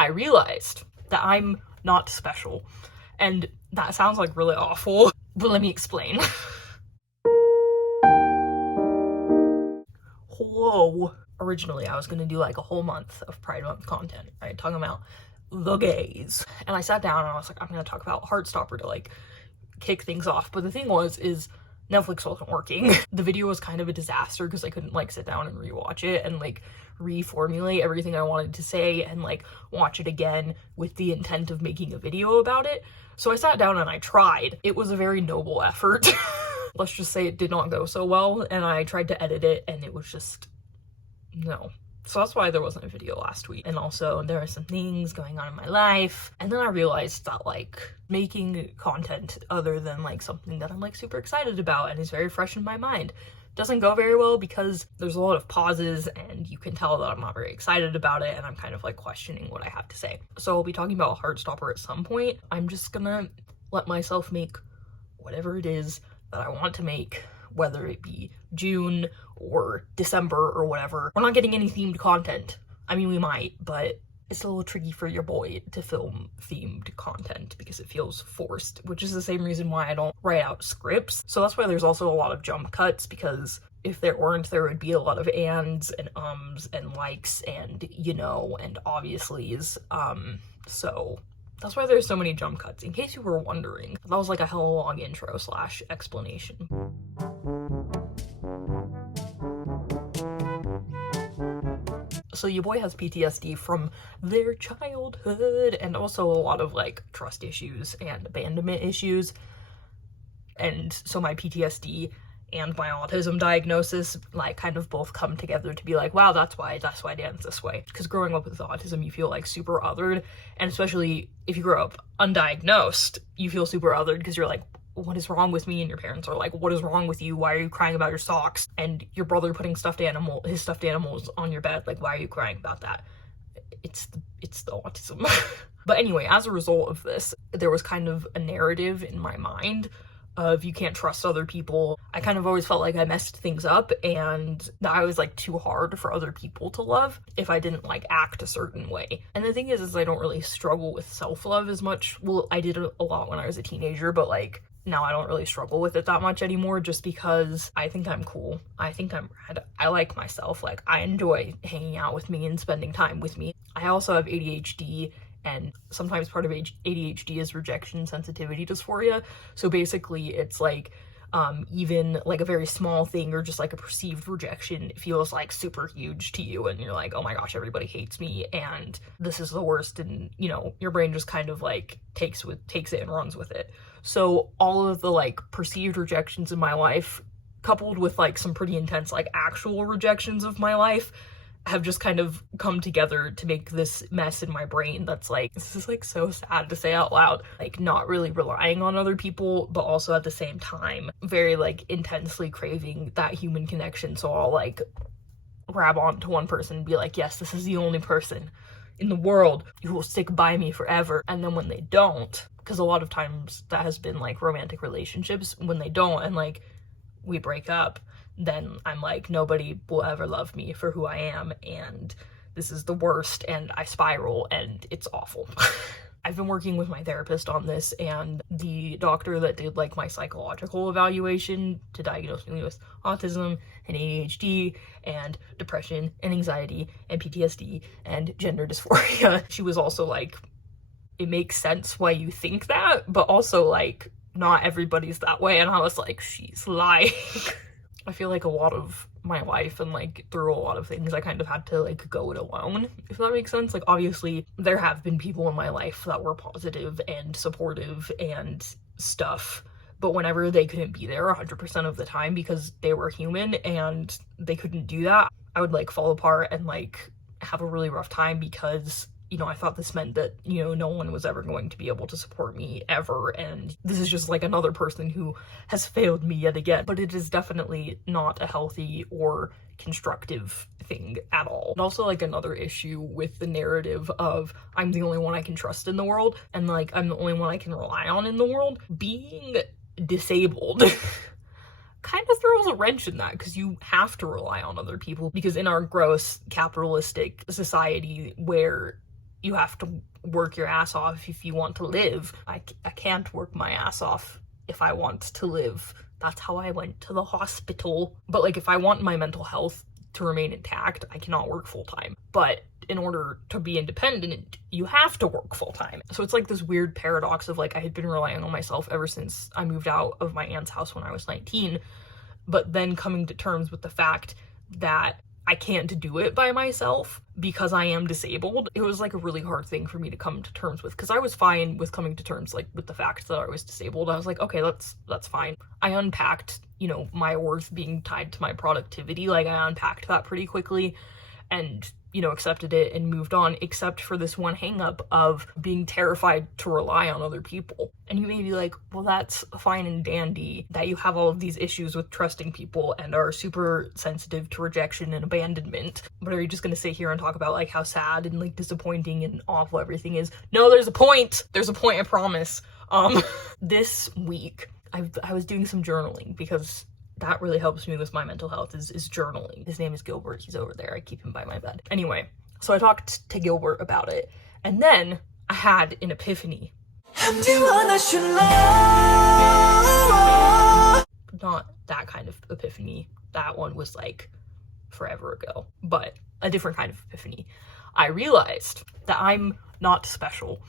I realized that I'm not special. And that sounds like really awful, but let me explain. Whoa. Originally, I was gonna do like a whole month of Pride Month content, right? Talking about the gays. And I sat down and I was like, I'm gonna talk about Heartstopper to like kick things off. But the thing is Netflix wasn't working. The video was kind of a disaster because I couldn't like sit down and rewatch it and like reformulate everything I wanted to say and like watch it again with the intent of making a video about it. So I sat down and I tried. It was a very noble effort. Let's just say it did not go so well, and I tried to edit it and it was just no. So that's why there wasn't a video last week. And also there are some things going on in my life. And then I realized that like making content other than like something that I'm like super excited about and is very fresh in my mind doesn't go very well because there's a lot of pauses and you can tell that I'm not very excited about it and I'm kind of like questioning what I have to say. So I'll be talking about Heartstopper at some point. I'm just gonna let myself make whatever it is that I want to make, whether it be June or December or whatever. We're not getting any themed content. I mean, we might, but it's a little tricky for your boy to film themed content because it feels forced, which is the same reason why I don't write out scripts. So that's why there's also a lot of jump cuts, because if there weren't, there would be a lot of ands and ums and likes and, you know, and obviously's. So that's why there's so many jump cuts, in case you were wondering. That was like a hella long intro / explanation. So your boy has PTSD from their childhood and also a lot of like trust issues and abandonment issues. And so my PTSD and my autism diagnosis like kind of both come together to be like, wow, that's why Dan's this way. Because growing up with autism, you feel like super othered, and especially if you grow up undiagnosed, you feel super othered because you're like, what is wrong with me? And your parents are like, what is wrong with you? Why are you crying about your socks? And your brother putting his stuffed animals on your bed, like, why are you crying about that? It's the autism. But anyway, as a result of this, there was kind of a narrative in my mind of you can't trust other people. I kind of always felt like I messed things up and that I was like too hard for other people to love if I didn't like act a certain way. And the thing is I don't really struggle with self-love as much. Well, I did a lot when I was a teenager, but like now I don't really struggle with it that much anymore, just because I think I'm cool. I think I'm rad. I like myself. Like, I enjoy hanging out with me and spending time with me. I also have ADHD, and sometimes part of ADHD is rejection sensitivity dysphoria. So basically it's like even like a very small thing or just like a perceived rejection feels like super huge to you, and you're like, oh my gosh, everybody hates me and this is the worst, and you know, your brain just kind of like takes it and runs with it. So all of the like perceived rejections in my life, coupled with like some pretty intense like actual rejections of my life, have just kind of come together to make this mess in my brain that's like, this is like so sad to say out loud, like not really relying on other people, but also at the same time very like intensely craving that human connection. So I'll like grab onto one person and be like, yes, this is the only person in the world who will stick by me forever. And then when they don't, because a lot of times that has been like romantic relationships, when they don't and like we break up, then I'm like, nobody will ever love me for who I am, and this is the worst, and I spiral, and it's awful. I've been working with my therapist on this, and the doctor that did like my psychological evaluation to diagnose me with autism and ADHD and depression and anxiety and PTSD and gender dysphoria, she was also like, it makes sense why you think that, but also like not everybody's that way. And I was like, she's lying. I feel like a lot of my life and like through a lot of things I kind of had to like go it alone, if that makes sense. Like obviously there have been people in my life that were positive and supportive and stuff, but whenever they couldn't be there 100% of the time because they were human and they couldn't do that, I would like fall apart and like have a really rough time because, you know, I thought this meant that, you know, no one was ever going to be able to support me ever, and this is just like another person who has failed me yet again. But it is definitely not a healthy or constructive thing at all. And also like another issue with the narrative of I'm the only one I can trust in the world, and like I'm the only one I can rely on in the world. Being disabled kind of throws a wrench in that, because you have to rely on other people, because in our gross capitalistic society where you have to work your ass off if you want to live. I can't work my ass off if I want to live. That's how I went to the hospital. But like, if I want my mental health to remain intact, I cannot work full-time. But in order to be independent, you have to work full-time. So it's like this weird paradox of like, I had been relying on myself ever since I moved out of my aunt's house when I was 19, but then coming to terms with the fact that I can't do it by myself because I am disabled. It was like a really hard thing for me to come to terms with, because I was fine with coming to terms like with the fact that I was disabled. I was like, okay, that's fine. I unpacked, you know, my worth being tied to my productivity. Like, I unpacked that pretty quickly and, you know, accepted it and moved on, except for this one hang up of being terrified to rely on other people. And you may be like, well, that's fine and dandy that you have all of these issues with trusting people and are super sensitive to rejection and abandonment, but are you just gonna sit here and talk about like how sad and like disappointing and awful everything is? No, there's a point, I promise. This week I was doing some journaling, because that really helps me with my mental health, is journaling. His name is Gilbert. He's over there. I keep him by my bed. Anyway, so I talked to Gilbert about it, and then I had an epiphany. Not that kind of epiphany. That one was like forever ago, but a different kind of epiphany. I realized that I'm not special,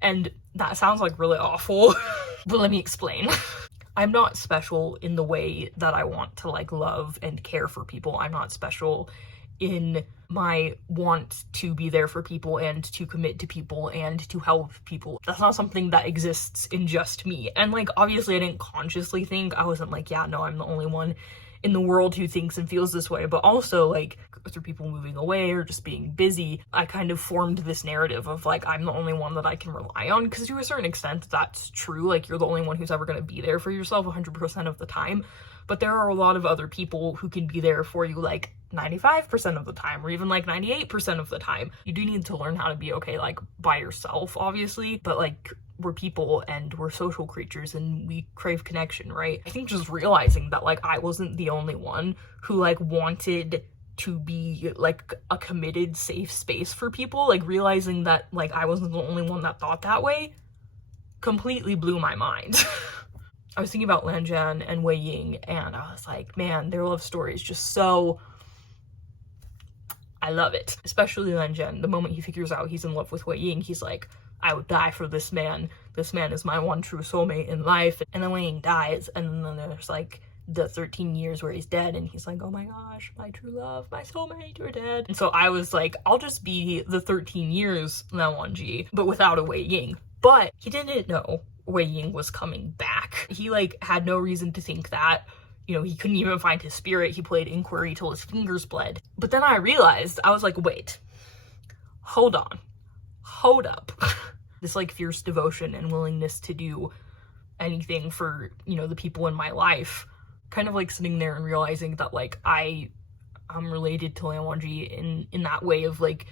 and that sounds like really awful, but let me explain. I'm not special in the way that I want to like love and care for people. I'm not special in my want to be there for people and to commit to people and to help people. That's not something that exists in just me. And like, obviously I didn't consciously think, I wasn't like, yeah, no, I'm the only one in the world who thinks and feels this way. But also like, through people moving away or just being busy, I kind of formed this narrative of like, I'm the only one that I can rely on, because to a certain extent that's true. Like, you're the only one who's ever going to be there for yourself 100% of the time, but there are a lot of other people who can be there for you like 95% of the time, or even like 98% of the time. You do need to learn how to be okay like by yourself, obviously, but like, we're people and we're social creatures and we crave connection, right? I think just realizing that like I wasn't the only one who like wanted to be like a committed safe space for people, like realizing that like I wasn't the only one that thought that way, completely blew my mind. I was thinking about Lanjian and Wei Ying, and I was like, man, their love story is just so, I love it. Especially Lanjian, the moment he figures out he's in love with Wei Ying, he's like, I would die for this man. This man is my one true soulmate in life. And then Wei Ying dies, and then there's like the 13 years where he's dead, and he's like, oh my gosh, my true love, my soulmate, you're dead. And so I was like, I'll just be the 13 years Lanwanji, but without a Wei Ying. But he didn't know Wei Ying was coming back. He like had no reason to think that. You know, he couldn't even find his spirit. He played inquiry till his fingers bled. But then I realized, I was like, wait, hold on, hold up. This like fierce devotion and willingness to do anything for, you know, the people in my life, kind of like sitting there and realizing that like I'm related to Lanwanji in that way of like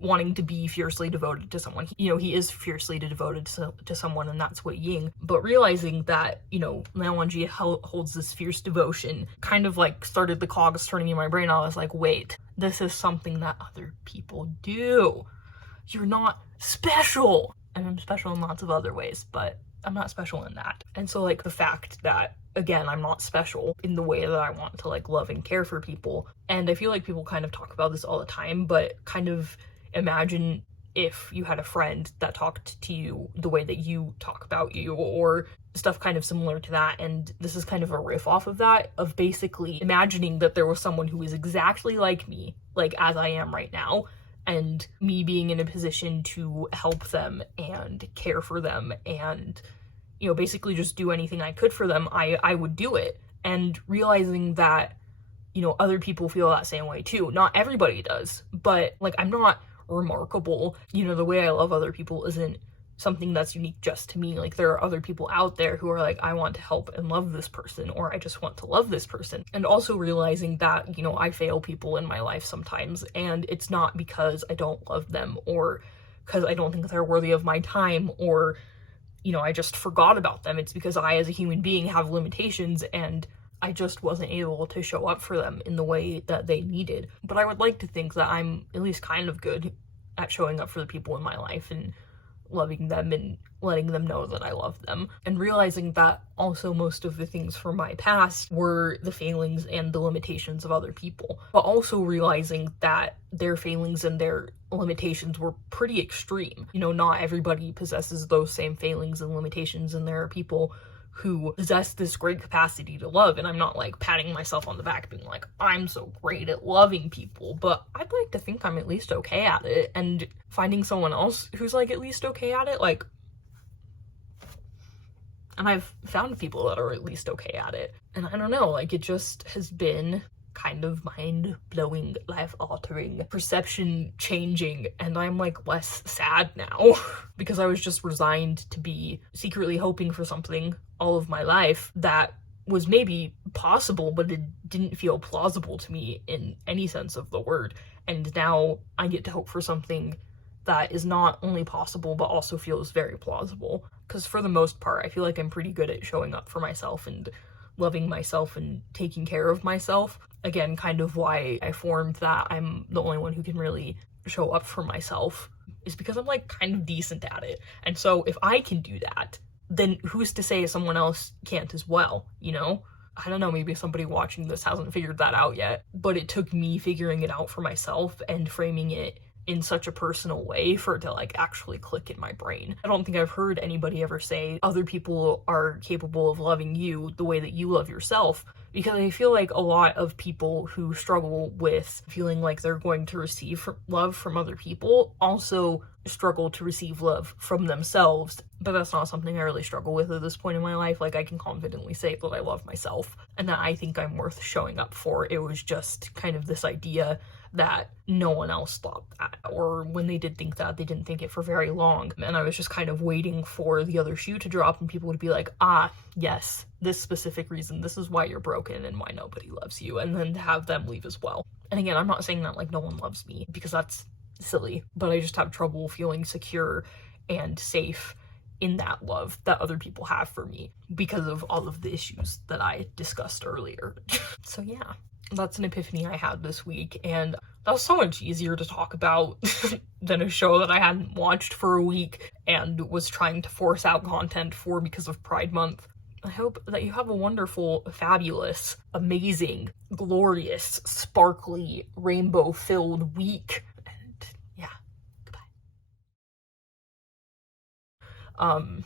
wanting to be fiercely devoted to someone. You know, he is fiercely devoted to someone, and that's Wei Ying. But realizing that, you know, Lanwanji holds this fierce devotion kind of like started the cogs turning in my brain. I was like, wait, this is something that other people do. You're not special. And I'm special in lots of other ways, but I'm not special in that. And so like the fact that, again, I'm not special in the way that I want to like love and care for people. And I feel like people kind of talk about this all the time, but kind of imagine if you had a friend that talked to you the way that you talk about you, or stuff kind of similar to that. And this is kind of a riff off of that, of basically imagining that there was someone who is exactly like me, like as I am right now, and me being in a position to help them and care for them and, you know, basically just do anything I could for them, I would do it. And realizing that, you know, other people feel that same way too. Not everybody does, but like, I'm not remarkable. You know, the way I love other people isn't something that's unique just to me. Like, there are other people out there who are like, I want to help and love this person, or I just want to love this person. And also realizing that, you know, I fail people in my life sometimes, and it's not because I don't love them or because I don't think they're worthy of my time, or, you know, I just forgot about them. It's because I, as a human being, have limitations, and I just wasn't able to show up for them in the way that they needed. But I would like to think that I'm at least kind of good at showing up for the people in my life and loving them and letting them know that I love them. And realizing that also most of the things from my past were the failings and the limitations of other people. But also realizing that their failings and their limitations were pretty extreme. You know, not everybody possesses those same failings and limitations, and there are people who possess this great capacity to love, and I'm not like patting myself on the back being like, I'm so great at loving people, but I'd like to think I'm at least okay at it, and finding someone else who's like at least okay at it, like, and I've found people that are at least okay at it, and I don't know, like, it just has been kind of mind-blowing, life-altering, perception-changing, and I'm like less sad now because I was just resigned to be secretly hoping for something all of my life that was maybe possible, but it didn't feel plausible to me in any sense of the word. And now I get to hope for something that is not only possible but also feels very plausible, because for the most part I feel like I'm pretty good at showing up for myself and loving myself and taking care of myself. Again, kind of why I formed that I'm the only one who can really show up for myself is because I'm like kind of decent at it. And so if I can do that, then who's to say someone else can't as well, you know? I don't know, maybe somebody watching this hasn't figured that out yet, but it took me figuring it out for myself and framing it in such a personal way for it to like actually click in my brain. I don't think I've heard anybody ever say other people are capable of loving you the way that you love yourself, because I feel like a lot of people who struggle with feeling like they're going to receive love from other people also struggle to receive love from themselves, but that's not something I really struggle with at this point in my life. Like, I can confidently say that I love myself and that I think I'm worth showing up for. It was just kind of this idea that no one else thought that, or when they did think that, they didn't think it for very long, and I was just kind of waiting for the other shoe to drop and people would be like, ah, yes, this specific reason, this is why you're broken and why nobody loves you, and then to have them leave as well. And again, I'm not saying that like no one loves me, because that's silly, but I just have trouble feeling secure and safe in that love that other people have for me because of all of the issues that I discussed earlier. So yeah, that's an epiphany I had this week, and that was so much easier to talk about than a show that I hadn't watched for a week and was trying to force out content for because of Pride Month. I hope that you have a wonderful, fabulous, amazing, glorious, sparkly, rainbow-filled week. And yeah, goodbye.